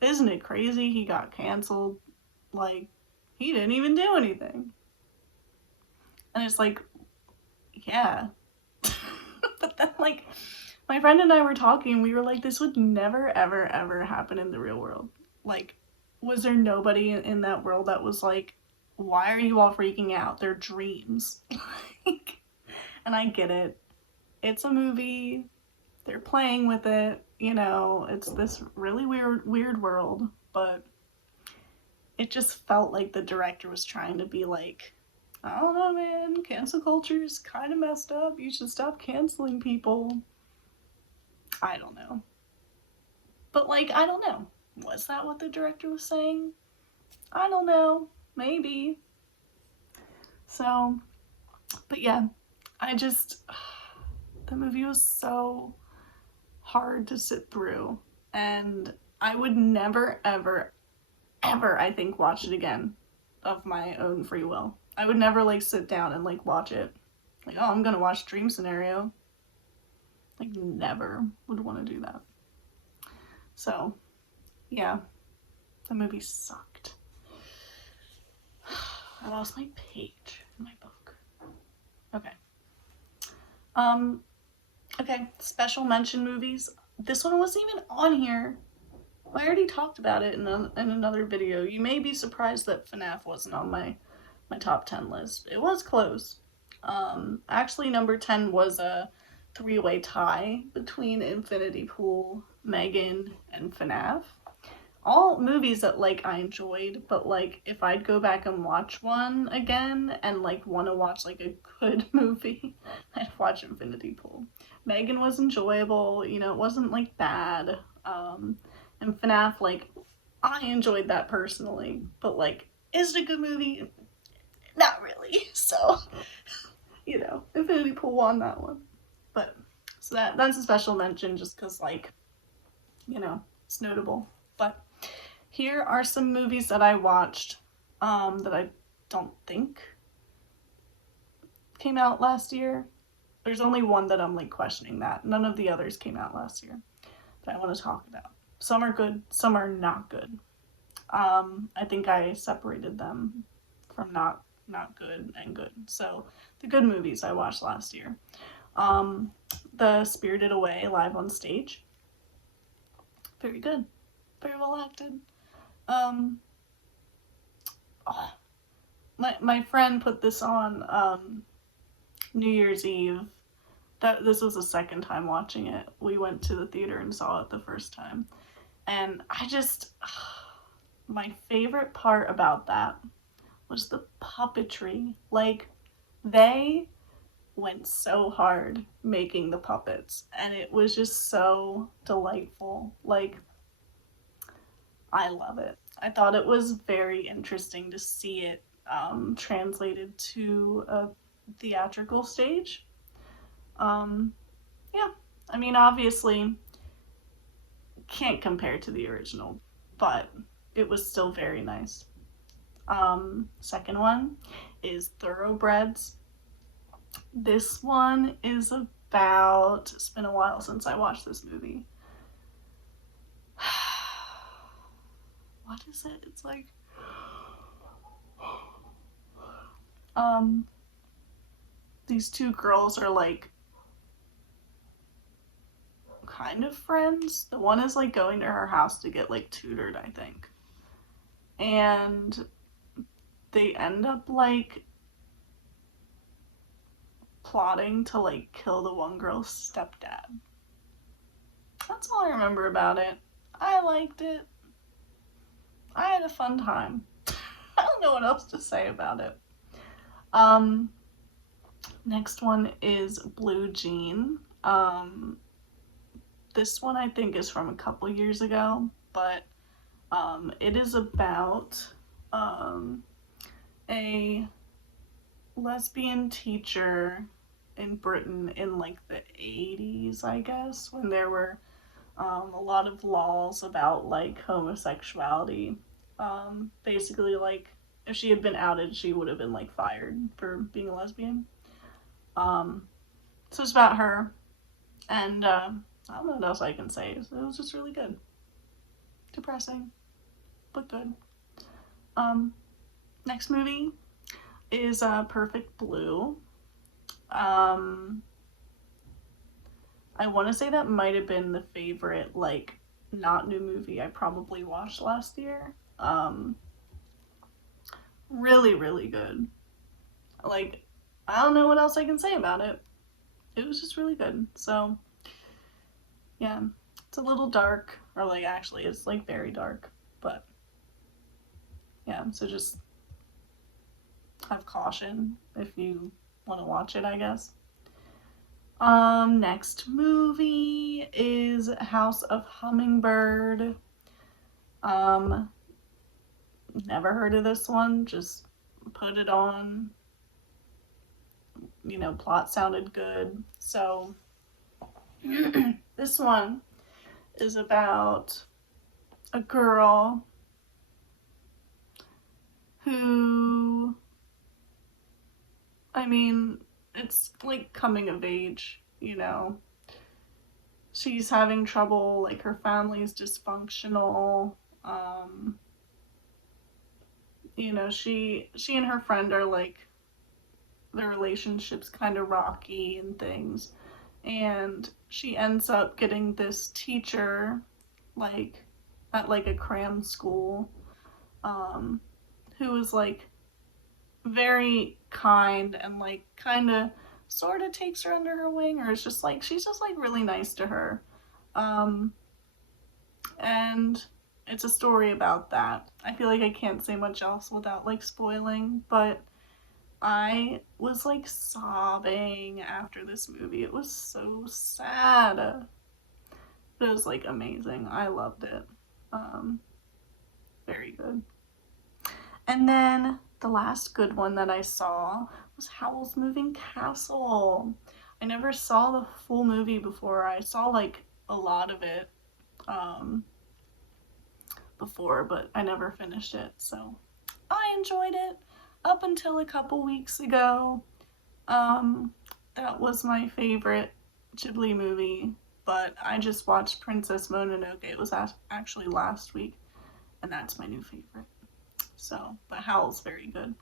isn't it crazy he got canceled? Like, he didn't even do anything. And it's like, yeah. But then, like, my friend and I were talking, we were like, this would never, ever, ever happen in the real world. Like, was there nobody in that world that was like, why are you all freaking out? They're dreams. Like, and I get it. It's a movie. They're playing with it. You know, it's this really weird world. But it just felt like the director was trying to be like, I don't know, man, cancel culture is kind of messed up. You should stop canceling people. I don't know. But, like, I don't know. Was that what the director was saying? I don't know. Maybe. So, but yeah, I just, the movie was so hard to sit through. And I would never, ever, ever, I think, watch it again of my own free will. I would never, like, sit down and, like, watch it. Like, oh, I'm gonna watch Dream Scenario. Like, never would want to do that. So, yeah, the movie sucked. I lost my page in my book. Okay. Okay, special mention movies. This one wasn't even on here. I already talked about it in another video. You may be surprised that FNAF wasn't on my top 10 list. It was close. Actually, number 10 was a three-way tie between Infinity Pool, Megan, and FNAF. All movies that, like, I enjoyed, but, like, if I'd go back and watch one again and, like, want to watch, like, a good movie, I'd watch Infinity Pool. Megan was enjoyable, you know, it wasn't, like, bad. And FNAF, like, I enjoyed that personally, but, like, is it a good movie? Not really. So, you know, Infinity Pool won that one. But, so that's a special mention just because, like, you know, it's notable. But here are some movies that I watched that I don't think came out last year. There's only one that I'm, like, questioning that. None of the others came out last year that I want to talk about. Some are good, some are not good. I think I separated them from not good and good. So the good movies I watched last year. The Spirited Away live on stage. Very good. Very well acted. My friend put this on New Year's Eve. This was the second time watching it. We went to the theater and saw it the first time. And I just, my favorite part about that was the puppetry. Like, they went so hard making the puppets, and it was just so delightful. Like, I love it. I thought it was very interesting to see it translated to a theatrical stage. Yeah, I mean, obviously can't compare to the original, but it was still very nice. Second one is Thoroughbreds. This one is about, it's been a while since I watched this movie. What is it? It's like, these two girls are, like, kind of friends. The one is, like, going to her house to get, like, tutored, I think. And they end up, like, plotting to, like, kill the one girl's stepdad. That's all I remember about it. I liked it. I had a fun time. I don't know what else to say about it. Next one is Blue Jean. This one I think is from a couple years ago, but it is about a lesbian teacher in Britain in, like, the 80s, I guess, when there were a lot of laws about, like, homosexuality. Basically, like, if she had been outed, she would have been, like, fired for being a lesbian. So it's about her, and I don't know what else I can say. It was just really good. Depressing, but good. Next movie, is Perfect Blue. Um, I want to say that might have been the favorite, like, not new movie I probably watched last year. Really, really good. Like, I don't know what else I can say about it. It was just really good. So, yeah, it's a little dark, or like, actually, it's like very dark, but yeah, so just have caution if you want to watch it, I guess. Next movie is House of Hummingbird. Um, Never heard of this one, just put it on. Plot sounded good. So, this one is about a girl who, I mean, it's like coming of age. She's having trouble, like her family's dysfunctional. Um, she and her friend are like, their relationship's kind of rocky and things. And she ends up getting this teacher, like, at like a cram school, um, who is like very kind and like kind of sort of takes her under her wing, or is just like, she's just like really nice to her. Um, and it's a story about that. I feel like I can't say much else without like spoiling, but I was like sobbing after this movie. It was so sad. It was like amazing. I loved it. Um, Very good. And then the last good one that I saw was Howl's Moving Castle. I never saw the full movie before. I saw like a lot of it um, before, but I never finished it. So I enjoyed it up until a couple weeks ago. Um, that was my favorite Ghibli movie, but I just watched Princess Mononoke. It was actually last week, and that's my new favorite. So, but Howl's very good.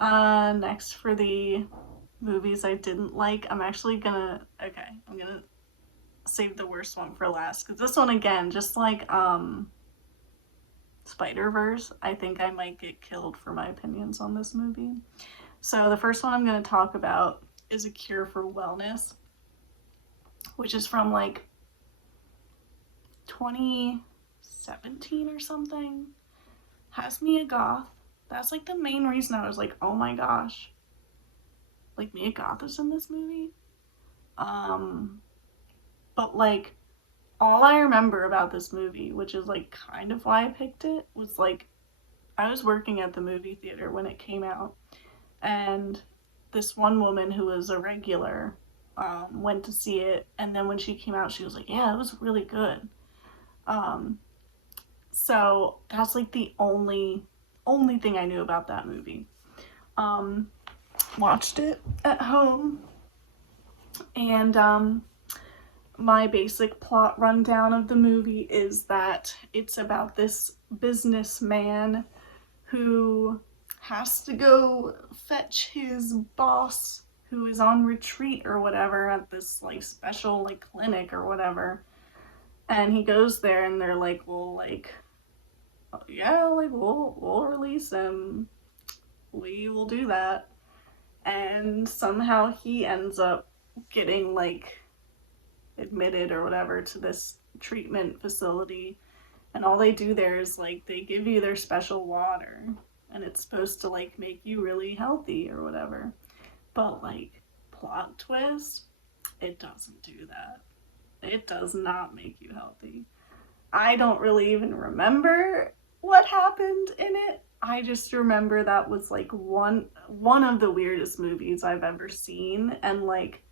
Next for the movies I didn't like, I'm gonna save the worst one for last, because this one, again, just like Spider-Verse, I think I might get killed for my opinions on this movie. So the first one I'm going to talk about is A Cure for Wellness, which is from like 2017 or something. Has Mia Goth. That's like the main reason I was like, oh my gosh, like Mia Goth is in this movie. But like, all I remember about this movie, which is like kind of why I picked it, was like, I was working at the movie theater when it came out, and this one woman who was a regular went to see it, and then when she came out, she was like, yeah, it was really good. Um, so that's like the only thing I knew about that movie. Um, Watched it at home, and my basic plot rundown of the movie is that it's about this businessman who has to go fetch his boss, who is on retreat or whatever at this like special like clinic or whatever. And he goes there, and they're like, well, like, yeah, like, we'll release him. We will do that. And somehow he ends up getting like admitted or whatever to this treatment facility, and all they do there is like, they give you their special water, and it's supposed to like make you really healthy or whatever. But like, plot twist, it doesn't do that. It does not make you healthy. I don't really even remember what happened in it. I just remember that was like one of the weirdest movies I've ever seen, and like,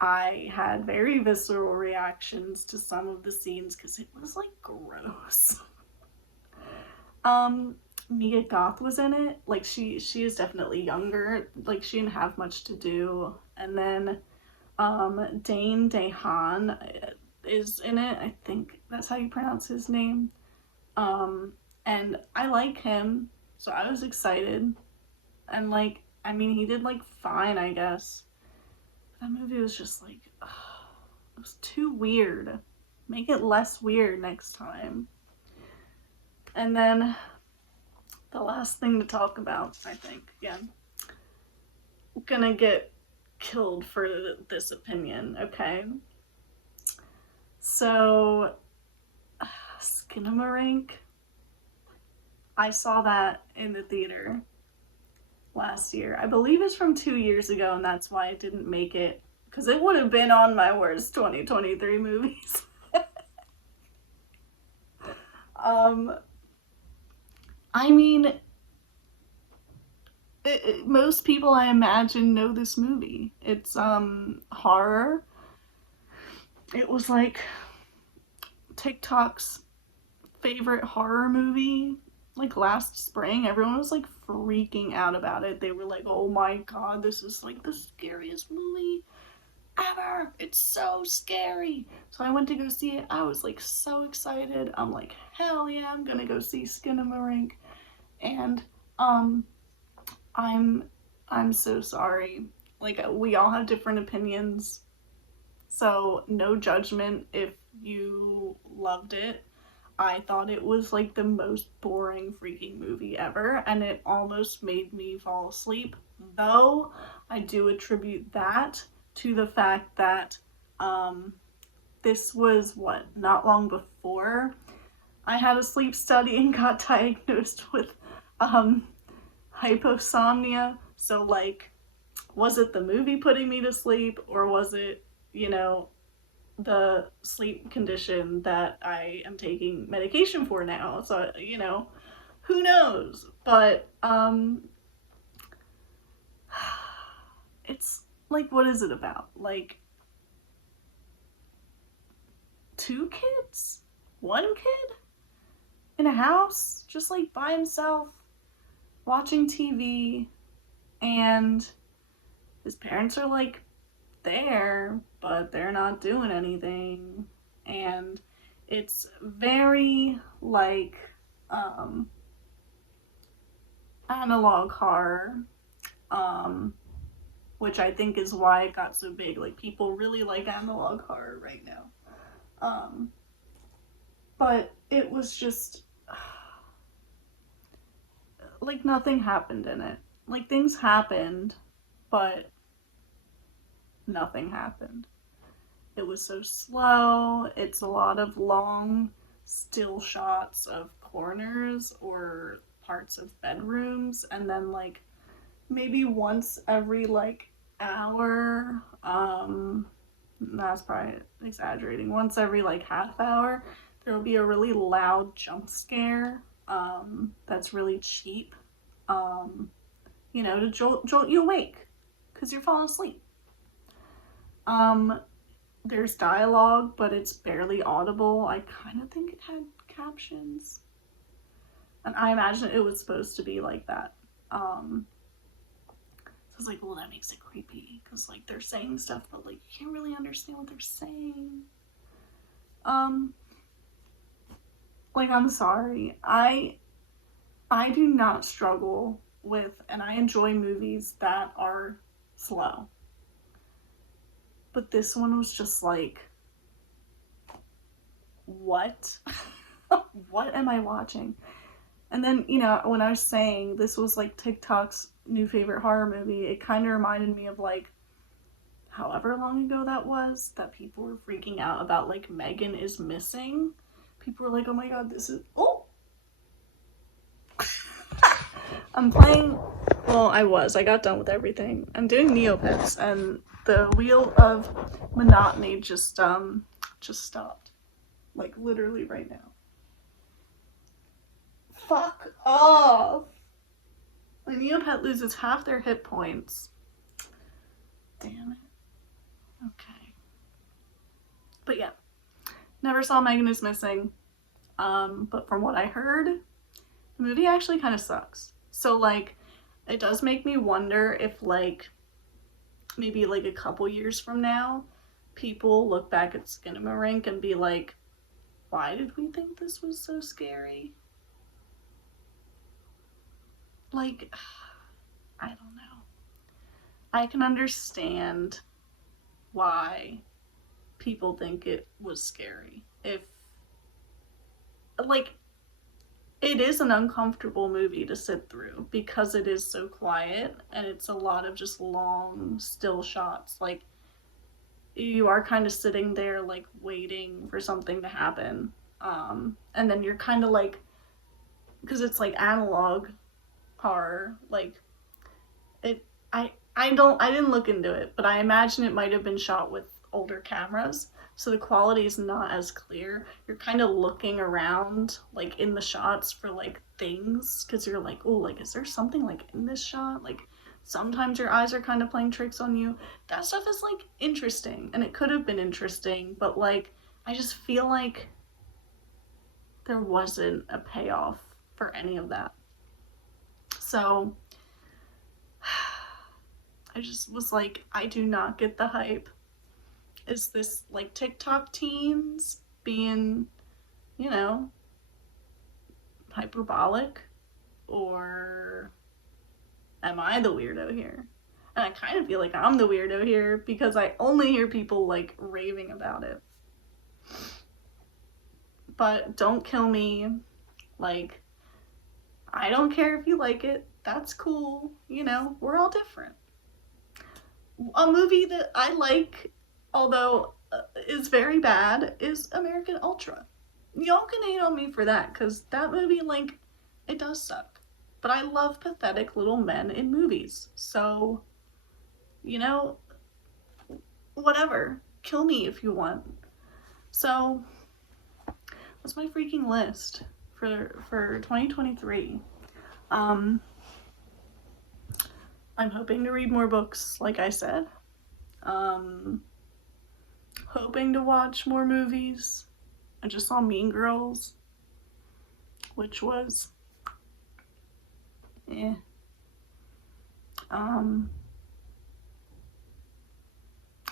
I had very visceral reactions to some of the scenes because it was like gross. um Mia Goth was in it. Like, she is definitely younger. Like, she didn't have much to do. And then Dane DeHaan is in it. I think that's how you pronounce his name. Um and I like him, so I was excited. And like, I mean, he did like fine, I guess. That movie was just like, ugh, it was too weird. Make it less weird next time. And then the last thing to talk about, I think, yeah, gonna get killed for this opinion, okay? So, Skinamarink, I saw that in the theater last year. I believe it's from 2 years ago, and that's why it didn't make it, because it would have been on my worst 2023 movies. um, I mean, most people I imagine know this movie. It's horror. It was like TikTok's favorite horror movie. Like last spring, everyone was like freaking out about it. They were like, "Oh my god, this is like the scariest movie ever. It's so scary." So I went to go see it. I was like so excited. I'm like, "Hell yeah, I'm going to go see Skinamarink." And um I'm I'm so sorry. Like we all have different opinions. So no judgment if you loved it. I thought it was like the most boring freaking movie ever, and it almost made me fall asleep. Though I do attribute that to the fact that um this was what, not long before I had a sleep study and got diagnosed with um hyposomnia. So like, was it the movie putting me to sleep, or was it, you know, the sleep condition that I am taking medication for now? So, you know, who knows? But it's like, what is it about? Like, two kids? One kid? In a house? Just like by himself, watching TV, and his parents are like there, but they're not doing anything. And it's very like um analog horror, um which I think is why it got so big. Like people really like analog horror right now. um but it was just like nothing happened in it. Like things happened, but nothing happened. It was so slow. It's a lot of long still shots of corners or parts of bedrooms, and then like maybe once every like hour, that's probably exaggerating, once every like half hour, there will be a really loud jump scare that's really cheap, to jolt you awake because you're falling asleep. um there's dialogue, but it's barely audible. I kind of think it had captions, and I imagine it was supposed to be like that. So I was like, well, that makes it creepy because like they're saying stuff, but like you can't really understand what they're saying. Um, like I'm sorry, I do not struggle with, and I enjoy movies that are slow, but this one was just like, what? What am I watching? And then, when I was saying this was like TikTok's new favorite horror movie, it kind of reminded me of like however long ago that was, that people were freaking out about like Megan is Missing. People were like, oh my god, this is. Oh! I'm playing. Well, I got done with everything. I'm doing Neopets, and the wheel of monotony just stopped. Like literally right now. Fuck off! My Neopet loses half their hit points. Damn it. Okay. But yeah, never saw Megan is Missing. But from what I heard, the movie actually kind of sucks. So like, it does make me wonder if like maybe like a couple years from now, people look back at Skinamarink and be like, why did we think this was so scary? Like, I don't know. I can understand why people think it was scary. If, like, it is an uncomfortable movie to sit through because it is so quiet and it's a lot of just long, still shots. Like, you are kind of sitting there, like, waiting for something to happen. And then you're kind of like, because it's like analog horror, like, it, I didn't look into it, but I imagine it might have been shot with older cameras, so the quality is not as clear. You're kind of looking around, like, in the shots for, like, things, because you're like, oh, like, is there something, like, in this shot? Like, sometimes your eyes are kind of playing tricks on you. That stuff is, like, interesting, and it could have been interesting, but, like, I just feel like there wasn't a payoff for any of that. So I just was like, I do not get the hype. Is this like TikTok teens being, you know, hyperbolic? Or am I the weirdo here? And I kind of feel like I'm the weirdo here because I only hear people like raving about it. But don't kill me. Like, I don't care if you like it. That's cool. You know, we're all different. A movie that I like, although is very bad, is American Ultra. Y'all can hate on me for that, because that movie, like, it does suck. But I love pathetic little men in movies. So, you know, whatever. Kill me if you want. So, that's my freaking list for 2023. I'm hoping to read more books, like I said. Hoping to watch more movies. I just saw Mean Girls, which was I don't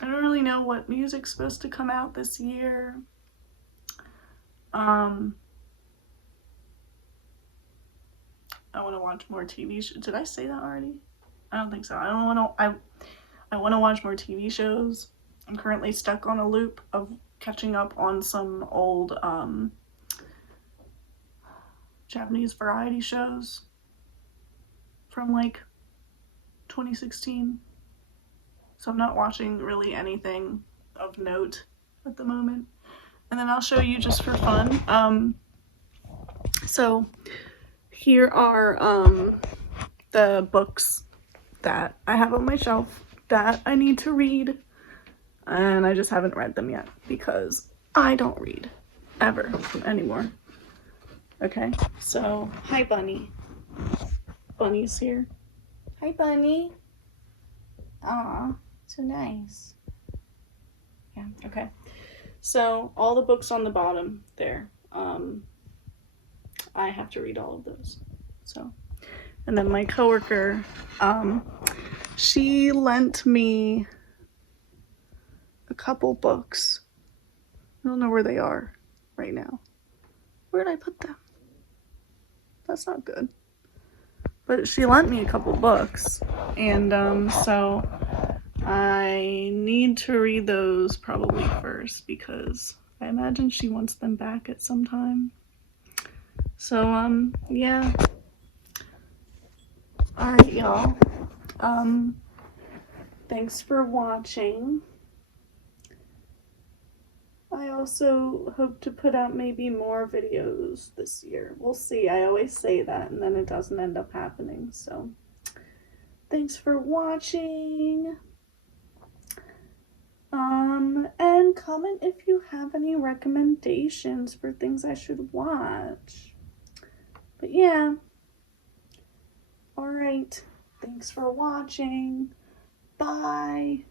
really know what music's supposed to come out this year. I want to watch more TV shows. Did I say that already? I don't think so. I want to watch more TV shows. I'm currently stuck on a loop of catching up on some old Japanese variety shows from like 2016. So I'm not watching really anything of note at the moment. And then I'll show you just for fun. So here are the books that I have on my shelf that I need to read, and I just haven't read them yet because I don't read ever anymore. Okay, so hi Bunny. Bunny's here. Hi Bunny. Aw, so nice. Yeah, okay. So all the books on the bottom there, I have to read all of those. So, and then my coworker, she lent me a couple books. I don't know where they are right now. Where did I put them? That's not good. But she lent me a couple books, and so I need to read those probably first because I imagine she wants them back at some time. So yeah. Alright, y'all. Thanks for watching. I also hope to put out maybe more videos this year. We'll see. I always say that and then it doesn't end up happening. So thanks for watching. And comment if you have any recommendations for things I should watch. But yeah. Alright. Thanks for watching. Bye.